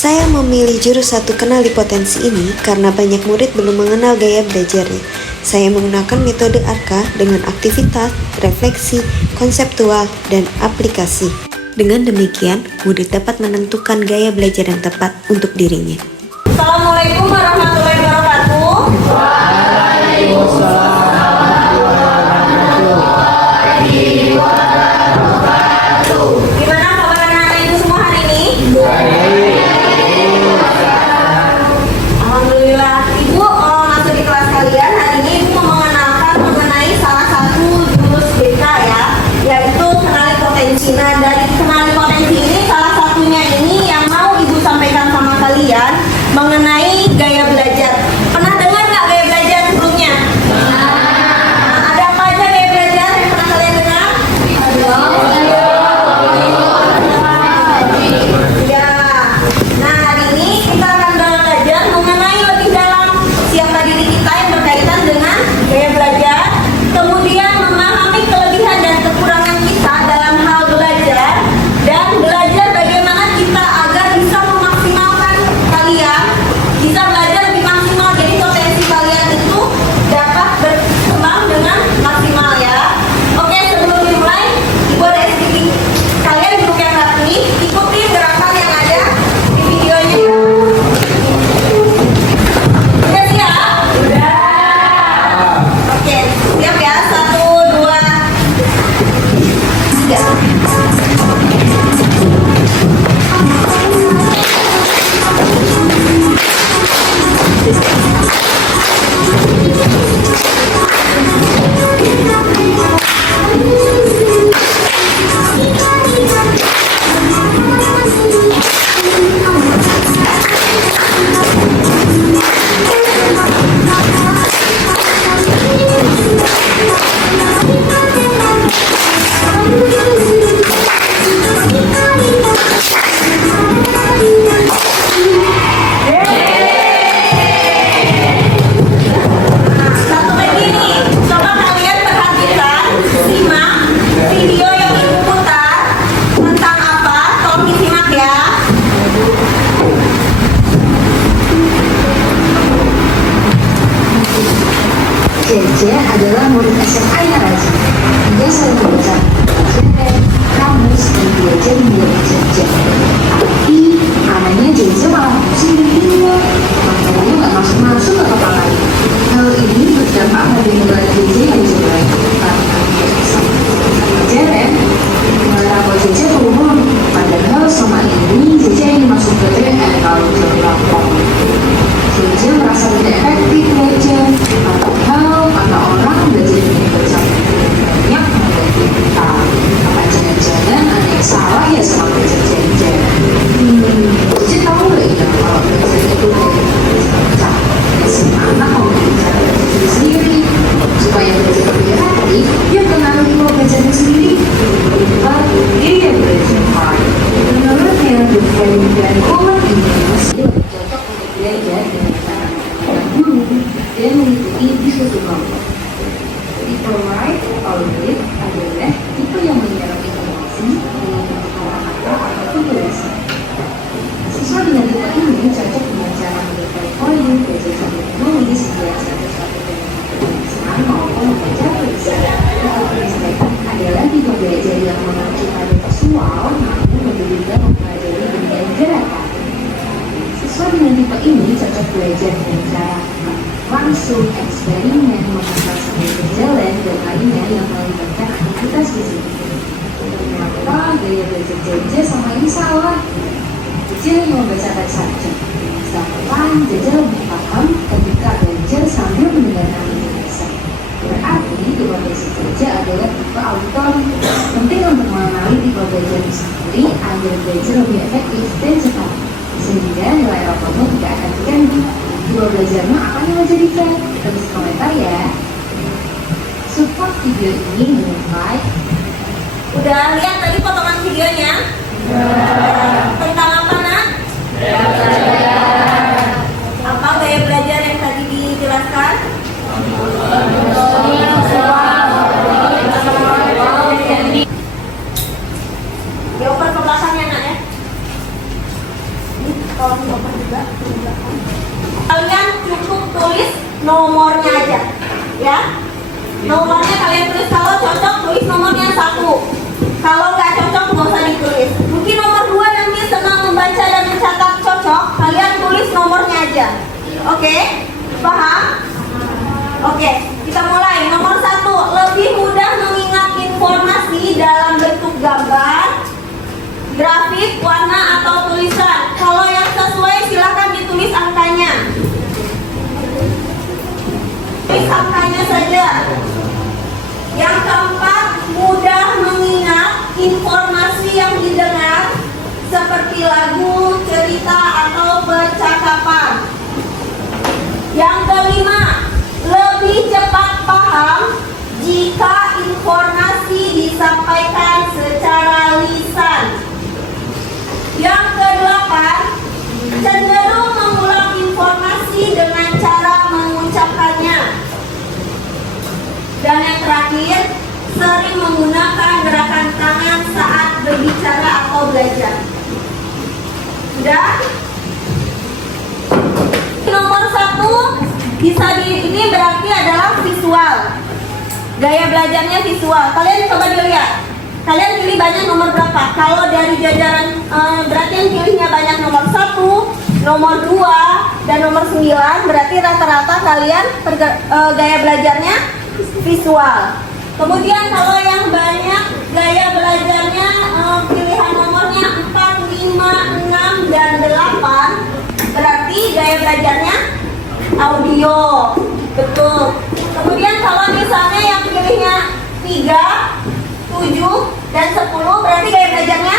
Saya memilih jurus 1 kenali potensi ini karena banyak murid belum mengenal gaya belajarnya. Saya menggunakan metode ARKA dengan aktivitas, refleksi, konseptual, dan aplikasi. Dengan demikian, murid dapat menentukan gaya belajar yang tepat untuk dirinya. Assalamualaikum warahmatullahi wabarakatuh. Waalaikumsalam warahmatullahi wabarakatuh. Gimana kabar anak-anak itu semua hari ini? Alhamdulillah. Ibu masuk di kelas kalian. Hari ini Ibu mau mengenalkan mengenai salah satu jurus BK ya, yaitu kenali potensi. Nah, dari kenali potensi ini salah satunya ini yang mau Ibu sampaikan sama kalian mengenai gaya belajar. Pernah dengar nggak gaya belajar sebelumnya? Nah, ada apa aja gaya belajar yang pernah kalian dengar? Ya. Nah, hari ini kita akan belajar mengenai lebih dalam siapa diri kita yang berkaitan dengan gaya belajar, kemudian memahami kelebihan dan kekurangan kita dalam hal belajar, dan belajar bagaimana kita agar bisa memaksimalkan kalian, bisa belajar lebih maksimal. Jadi potensi kalian itu dapat berkembang dengan maksimal ya. Oke, sebelum dimulai, Ibu ada SPP. Kalian duduk yang rapi, ikuti gerakan yang ada di videonya. Udah siap? Udah. Oke, siap ya. 1, 2, 3. Satu lagi nih, coba kalian perhatikan, simak video yang Ibu putar tentang apa, tolong disimak ya. JJ adalah murid SMA yang rajin. Dia sering membaca pelajaran, kamus, dan belajar menjadi JJ. Tapi anaknya JJ malah pusing dan bingung. Materinya nggak masuk-masuk ke kepalanya. Hal ini berdampak pada nilai JJ yang jelek. Pelajaran mengenai JJ turun. Padahal selama ini JJ yang masuk PTN kalau jauh rapor. JJ merasa tidak efektif belajar. Padahal kata orang belajar ini berjam banyak mengerti kita. Apa jangan-jangan ada yang salah ya sama belajar JJ? JJ tahu nggak ya kalau belajar itu berjam? Semua anak mau belajar diri sendiri supaya belajar lebih efektif. Dia kenali mau belajar sendiri. Bukan dia belajar hard. Menurutnya, Dufren dan Coleman ini masih lebih cocok untuk belajar dengan cara yang dulu dan mengikuti diskusi kelompok. Tipe right audit adalah tipe yang menyerap informasi dengan kata-kata atau tulisan. Siswa dengan tipe ini cocok dengan cara mendesain poin, belajar sambil menulis, belajar tulisan maupun membaca tulisan. Tipe tulisan adalah tipe belajar yang mengacu pada visual namun berbeda mempelajari dengan gerakan. Siswa dengan tipe ini cocok belajar dengan cara langsung, eksperimen, mengenal sambil berjalan, dan lainnya yang melibatkan aktivitas fisik. Ternyata gaya belajar JJ sama ini salah. JJ hanya membacakan saja. Sedangkan JJ lebih paham ketika belajar sambil mendengarkan penjelasan. Berarti tipe belajar JJ adalah tipe auditor. Penting untuk mengenali tipe belajar itu sendiri agar belajar lebih efektif dan cepat, sehingga nilai raportmu tidak akan terganggu. Tipe belajarmu akan mengejadikan. Tulis komentar ya. Support video ini dengan like. Udah lihat tadi potongan videonya? Tentang apa, Nak? Apa gaya belajar yang tadi dijelaskan? Dioper ke belakangnya, Nak ya. tolong dioper juga. Kalian cukup tulis nomornya aja, ya. Nomornya kalian tulis, kalau cocok tulis nomornya 1. Kalau nggak cocok nggak usah ditulis. Mungkin nomor 2 nanti senang membaca dan mencatat cocok, kalian tulis nomornya aja. Oke? Paham? Oke, kita mulai. Nomor 1, lebih mudah mengingat informasi dalam bentuk gambar, grafik, warna, atau tulisan. Kalau yang sesuai silakan ditulis angkanya. Tulis angkanya saja. Yang keempat, mudah mengingat informasi yang didengar seperti lagu, cerita, atau percakapan. Yang kelima, lebih cepat paham jika informasi disampaikan secara lisan. Yang kedelapan, cenderung mengulang informasi dengan cara mengucapkannya. Dan yang terakhir, sering menggunakan gerakan tangan saat berbicara atau belajar. Sudah? Nomor 1 ini berarti adalah visual. Gaya belajarnya visual. Kalian coba dilihat. Kalian pilih banyak nomor berapa? Kalau dari jajaran berarti yang pilihnya banyak nomor 1, nomor 2, dan nomor 9. Berarti rata-rata kalian gaya belajarnya visual. Kemudian kalau yang banyak gaya belajarnya pilihan nomornya 4, 5, 6, dan 8. Berarti gaya belajarnya audio. Betul. Kemudian kalau misalnya yang pilihnya 3, 7, dan 10, berarti gaya belajarnya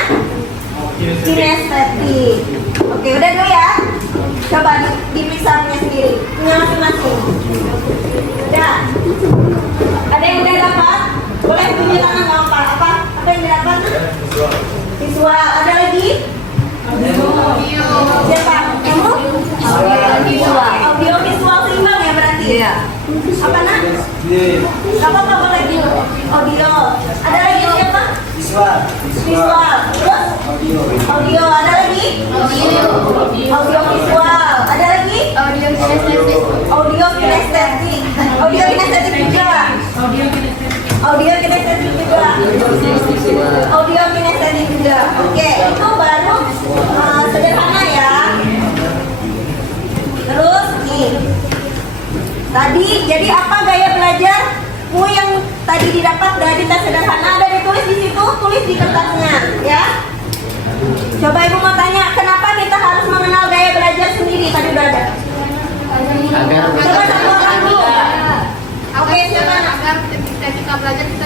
kinestetik. Oke, udah dulu ya. Coba diperiksa sendiri, punya masing-masing. Udah. Ada yang udah dapat? Boleh tunjuk tangan, nggak apa? Apa yang udah dapat? Visual. Ada lagi? Audio. Siapa? Kamu? Visual. Audio visual seimbang ya berarti? Iya. Apa nak? Apa boleh di audio? Ada lagi siapa? Visual. Terus? Audio. Ada lagi? Audio visual. Ada lagi? Audio kinestetik. Audio kinestetik. Audio kinestetik juga. Audio kinestetik juga. Audio kinestetik juga. Oke, itu baru sederhana ya. Terus nih. Tadi jadi apa gaya belajarmu yang tadi didapat dari tes sederhana, ada ditulis di situ, tulis di kertasnya ya. Coba ibu mau tanya, kenapa kita harus mengenal gaya belajar sendiri? Tadi udah ada. Coba satu orang dulu. Oke, siapa? Agar ketika kita belajar kita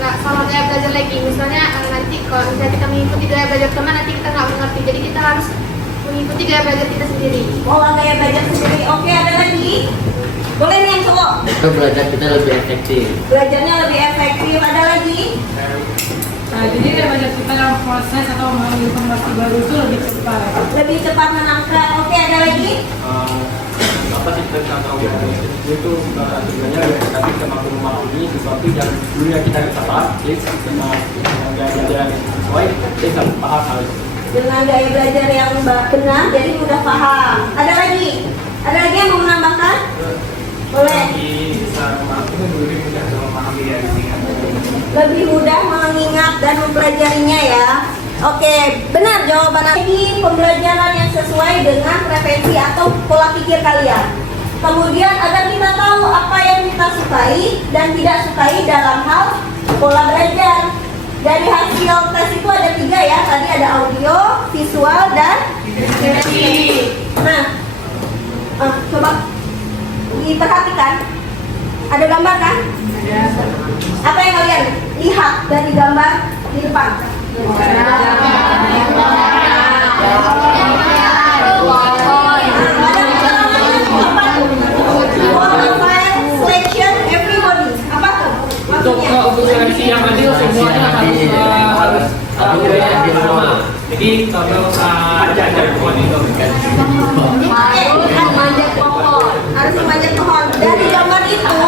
nggak salah gaya belajar lagi. Misalnya nanti kalau misalnya kita mengikuti gaya belajar teman, nanti kita nggak mengerti. Jadi kita harus mengikuti gaya belajar kita sendiri. Oh, gaya belajar sendiri. Oke, ada lagi? Boleh nih yang cowok. Itu belajar kita lebih efektif. Belajarnya lebih efektif. Ada lagi? Nah, jadi gaya belajar kita dalam proses atau mengambil informasi baru itu lebih cepat. Lebih cepat menangkap. Oke, ada lagi? Apa sih tentang itu sebenarnya tapi kita mampu memahami sesuatu yang dulunya kita tidak paham, jadi dengan gaya belajar yang sesuai kita bisa paham hal itu. Dengan gaya belajar yang benar, jadi mudah paham. Ada lagi? Ada lagi yang mau menambahkan? Boleh. Bisa lebih mudah memahami ya. Lebih mudah mengingat dan mempelajarinya ya. Oke, benar jawaban. Ini pembelajaran yang sesuai dengan preferensi atau pola pikir kalian. Kemudian agar kita tahu apa yang kita sukai dan tidak sukai dalam hal pola belajar. Dari hasil tes itu ada 3 ya. Tadi ada audio, visual, dan kinestetik. Nah, coba diperhatikan. Ada gambar kan? Apa yang kalian lihat dari gambar di depan? Untuk seleksi yang adil semuanya harus jadi kalau ada pohon itu Manjat pohon, harus memanjat pohon. Dari gambar itu,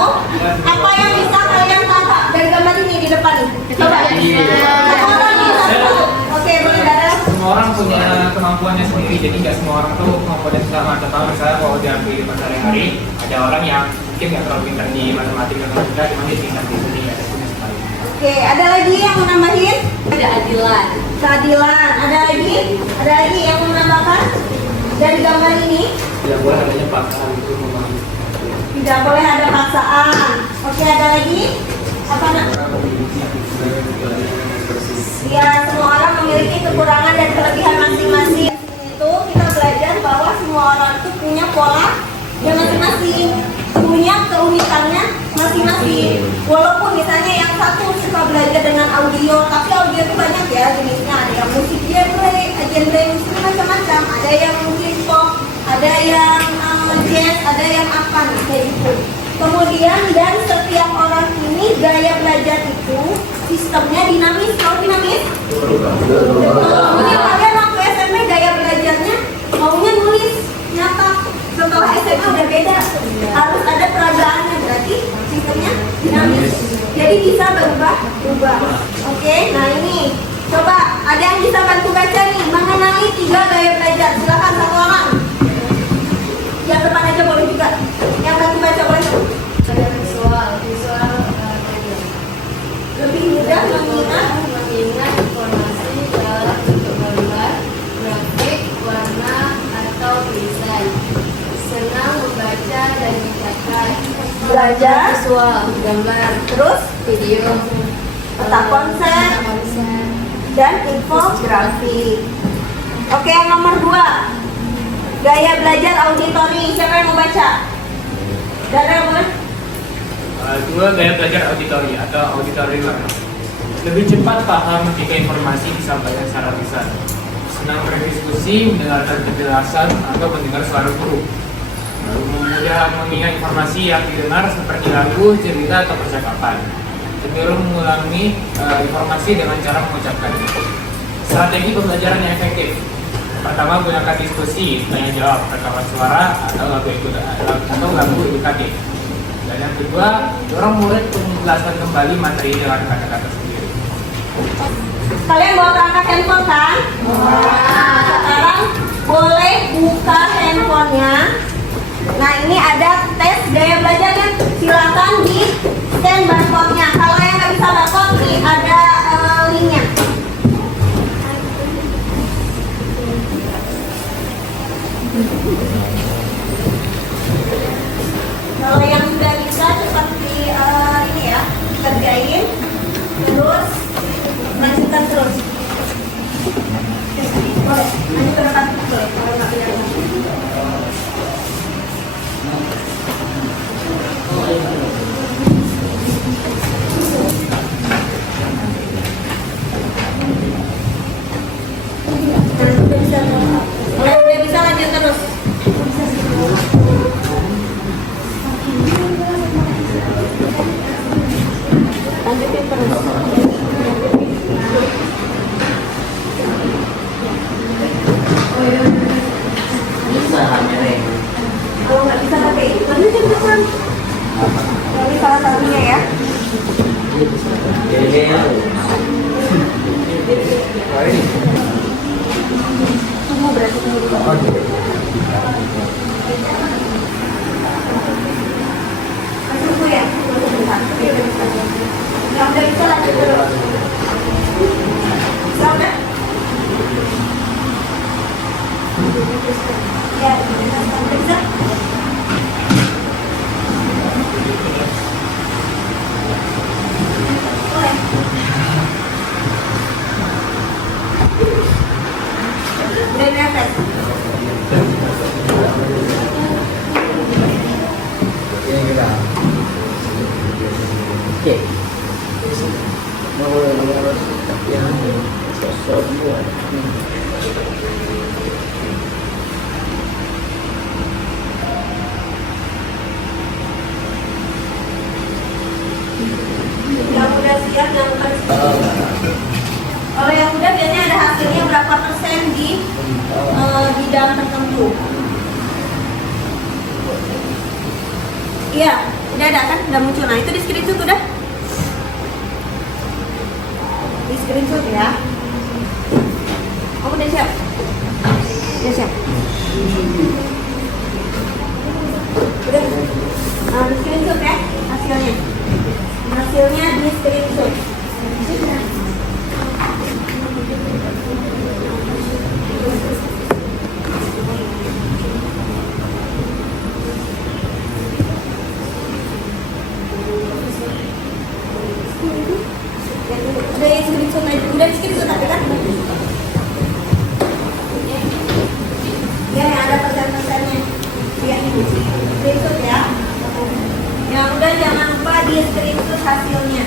apa yang bisa kalian tangkap dari gambar ini di depan? Coba. Oke, boleh Dara. semua orang punya kemampuannya sendiri jadi nggak semua orang tuh komponen sama. Contoh misalnya kalau diambil pada hari-hari, ada orang yang mungkin nggak terlalu pintar di matematika, cuma dia pintar di seni, ada punya sekali. Oke, ada lagi yang mau nambahin? Keadilan. Keadilan. Ada lagi? Ada lagi yang mau menambahkan? Dari gambar ini? Tidak boleh adanya paksaan itu memahami. Tidak boleh ada paksaan. Oke, ada lagi? Apa Ya, semua orang memiliki kekurangan dan kelebihan masing-masing. Itu kita belajar bahwa semua orang itu punya pola dan masing-masing, punya keunikannya masing-masing. Walaupun misalnya yang satu suka belajar dengan audio, tapi audio itu banyak ya jenisnya. Ada yang musik genre musik macam-macam. Ada yang musik pop, ada yang jazz, ada yang apa nih kayak gitu. Kemudian dan setiap orang ini gaya belajar itu sistemnya dinamis. Kalau dinamis, mungkin kalian waktu SMP gaya belajarnya maunya nulis, nyata. Setelah SMA udah beda, harus ada peragaannya, berarti sistemnya dinamis. Jadi bisa berubah. Oke, nah ini coba ada yang bisa bantu baca nih, mengenali 3 gaya belajar. Silakan satu orang. Yang depan aja boleh juga. Yang bantu baca boleh. Visual Lebih mudah mengingat informasi dalam bentuk gambar, grafik, warna, atau tulisan. Senang membaca dan mencatat. belajar, Visual, gambar, terus video, peta konsep dan infografik. Oke, yang nomor 2, gaya belajar auditori. Siapa yang mau baca? Darah boleh? Dua, gaya belajar auditori atau auditory learner. Lebih cepat paham jika informasi disampaikan secara lisan. Senang berdiskusi, mendengarkan penjelasan, atau mendengar suara guru. Mudah mengingat informasi yang didengar seperti lagu, cerita, atau percakapan. Cenderung mengulangi informasi dengan cara mengucapkannya. Strategi pembelajaran yang efektif. Pertama, gunakan diskusi, tanya jawab, rekaman suara, atau lagu edukatif. Dan yang kedua, dorong murid untuk menjelaskan kembali materi dengan kata-kata sendiri. Kalian bawa perangkat handphone kan? Nah, sekarang boleh buka handphonenya. Nah, ini ada tes gaya belajarnya. Silakan di scan barcode-nya. Kalau yang nggak bisa barcode, nih ada linknya. Kalau yang sudah bisa seperti ini ya, kerjain, terus lanjutkan terus. Boleh, lanjut ke depan boleh, kalau nggak kelihatan. Udah bisa lanjut terus. Lanjutin terus. Bisa kamera. Kalau nggak bisa pakai itu, lanjutin terus. Ini salah satunya ya. Gaya-gaya. Tunggu berarti tunggu dulu. Tunggu ya, tunggu sebentar. Kalau udah bisa lanjut terus. Bisa udah? Ya, bisa. Boleh. Udah diatas. Oke. Nomor yang sosok buat. Yang udah siap, yang bukan siap. Kalau yang udah biasanya ada hasilnya berapa persen di bidang tertentu. Iya, udah ada kan? Udah muncul. Nah, itu di screenshot udah. Di screenshot ya. Kamu udah siap? Ya siap. Udah. Di screenshot ya hasilnya. Hasilnya di screenshot. Udah ya screenshot aja. Udah di screenshot tapi kan? Ya yang ada persen-persennya. Ya ini screenshot ya. Yang udah jangan lupa di screenshot hasilnya.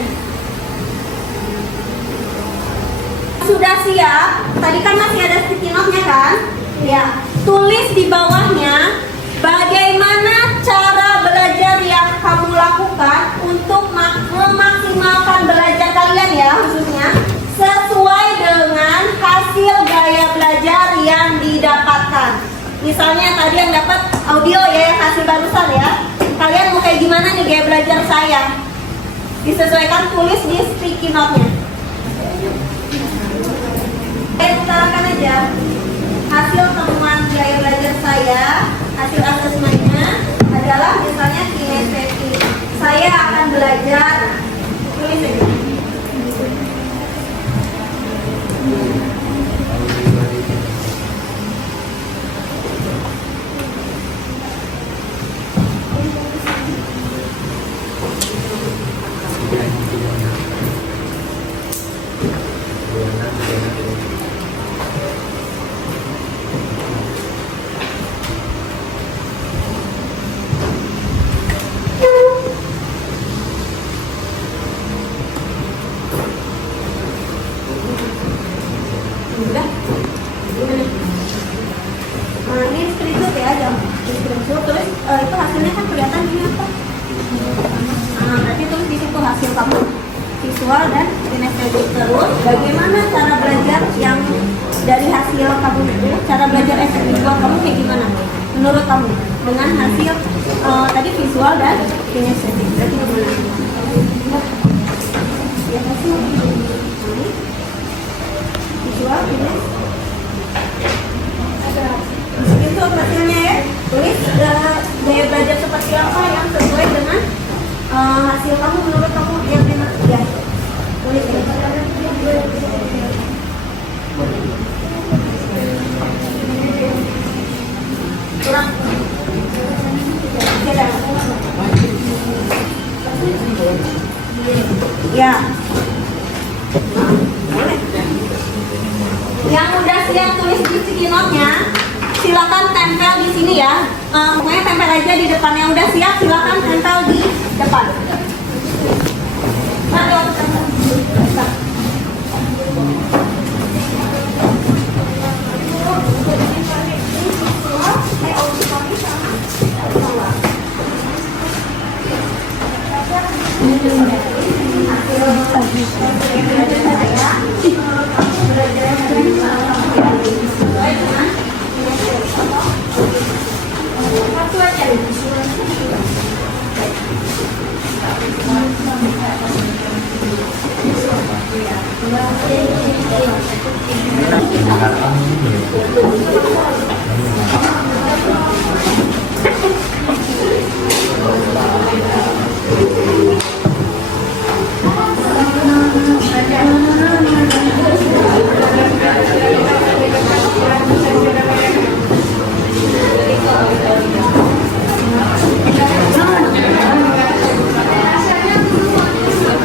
Sudah siap. Tadi kan masih ada sticky note-nya kan? Ya. Tulis di bawahnya bagaimana cara belajar yang kamu lakukan untuk memaksimalkan belajar kalian ya, khususnya sesuai dengan hasil gaya belajar yang didapatkan. Misalnya tadi yang dapat audio ya, hasil barusan ya. Kalian mau kayak gimana nih gaya belajar saya? Disesuaikan, tulis di sticky note-nya. Utarakan aja hasil temuan gaya belajar saya, hasil asesmennya adalah misalnya kinestetik. Saya akan belajar, tulis aja. Udah? Gimana? Nah, ini screenshot ya, jangan screenshot. Terus itu hasilnya kan kelihatan ini apa? Nah, berarti tulis di situ hasil kamu visual dan kinestetik. Terus bagaimana cara belajar yang dari hasil kamu itu, cara belajar SPI2 kamu kayak gimana? Menurut kamu dengan hasil tadi visual dan kinestetik. Berarti gimana? Ya hasil visual, kinestetik. Itu hasilnya ya. Tulis gaya belajar seperti apa yang sesuai dengan hasil kamu, menurut kamu yang enak ya. Tulis ya. Kurang. Ya. Yang udah siap tulis di sticky note-nya, silakan tempel di sini ya. Pokoknya tempel aja di depan. Yang udah siap silakan tempel di depan.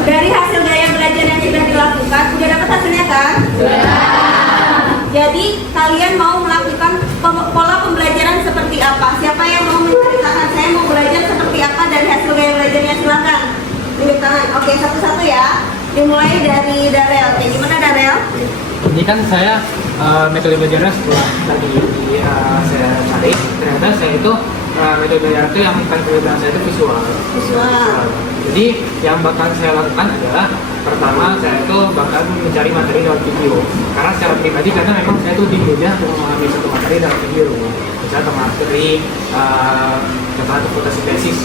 Dari hasil gaya belajar yang sudah dilakukan, sudah dapat hasilnya kan? Jadi kalian mau melakukan pola pembelajaran seperti apa? Siapa yang mau menceritakan saya mau belajar seperti apa dari hasil gaya belajarnya? Silakan. Tunjuk tangan. Oke, satu-satu ya. Dimulai dari Darel. Kayak gimana Darel? Ini kan saya metode belajarnya setelah tadi saya cari, ternyata saya itu metode belajar itu yang bukan kebetulan saya itu visual. Jadi yang bakal saya lakukan adalah pertama saya itu bakal mencari materi lewat video. Karena secara pribadi karena memang saya itu di mudah untuk memahami satu materi dalam video. Misalnya materi tentang fotosintesis.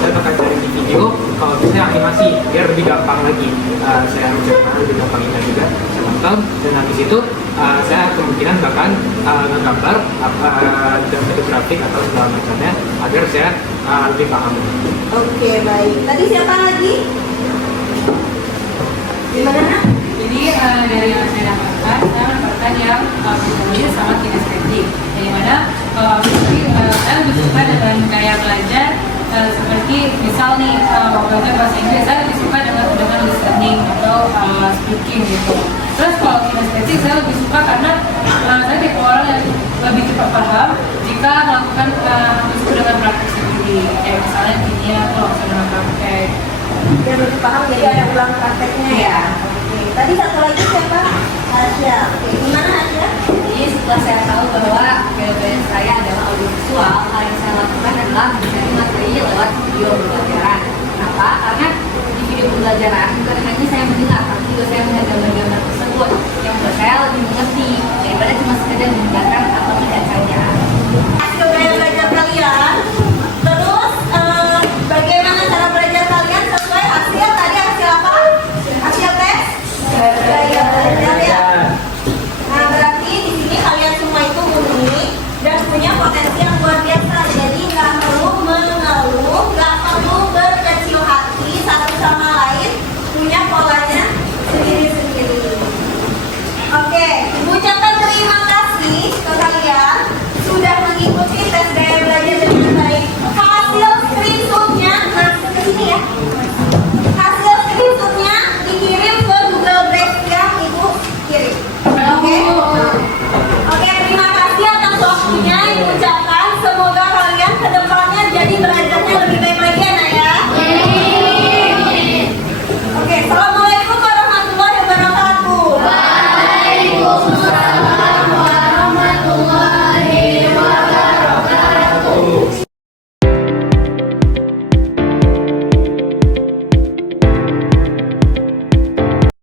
Saya bakal cari di video, kalau bisa animasi biar lebih gampang lagi. Saya mencoba lebih gampang juga, saya tonton dan habis itu saya kemungkinan bahkan menggambar dalam bentuk grafik atau segala macamnya agar saya lebih paham. Oke, baik. Tadi siapa lagi? Gimana, Nak? Jadi dari yang saya dapatkan, saya mendapatkan yang visualis sama kinestetik. Dari mana saya lebih suka dengan gaya belajar seperti misal nih belajar bahasa Inggris, saya lebih suka dengan listening atau speaking gitu. Terus kalau kinestetik saya lebih suka karena saya tipe orang yang lebih cepat paham jika melakukan itu dengan praktek sendiri. Kayak misalnya kimia atau langsung dengan praktek. Biar lebih paham, jadi ada ulang prakteknya ya. Oke. Tadi satu lagi siapa? Asya. Oke, gimana Asya? Jadi setelah saya tahu bahwa gaya saya adalah audiovisual, hal yang saya lakukan adalah mencari materi lewat video pembelajaran. Kenapa? Karena di video pembelajaran bukan hanya saya mendengar, tapi juga saya melihat gambar-gambar tersebut yang membuat saya lebih mengerti daripada cuma sekedar mendengarkan atau tidak saja. Hasil gaya belajar kalian. Terus bagaimana cara belajar kalian sesuai hasil tadi, hasil apa? Hasil tes? Gaya belajar ya. Nah, berarti di sini kalian semua itu unik dan punya potensi yang luar biasa. Jadi nggak perlu mengeluh, nggak perlu berkecil hati, satu sama lain punya polanya sendiri-sendiri. Oke, ucapkan terima kasih ke kalian sudah mengikuti tes gaya belajar dengan baik. Hasil screenshotnya, nah ke sini ya. Hasil screenshotnya dikirim ke Google Drive yang Ibu kirim. Oke, terima kasih atas waktunya Ibu ucapkan. Semoga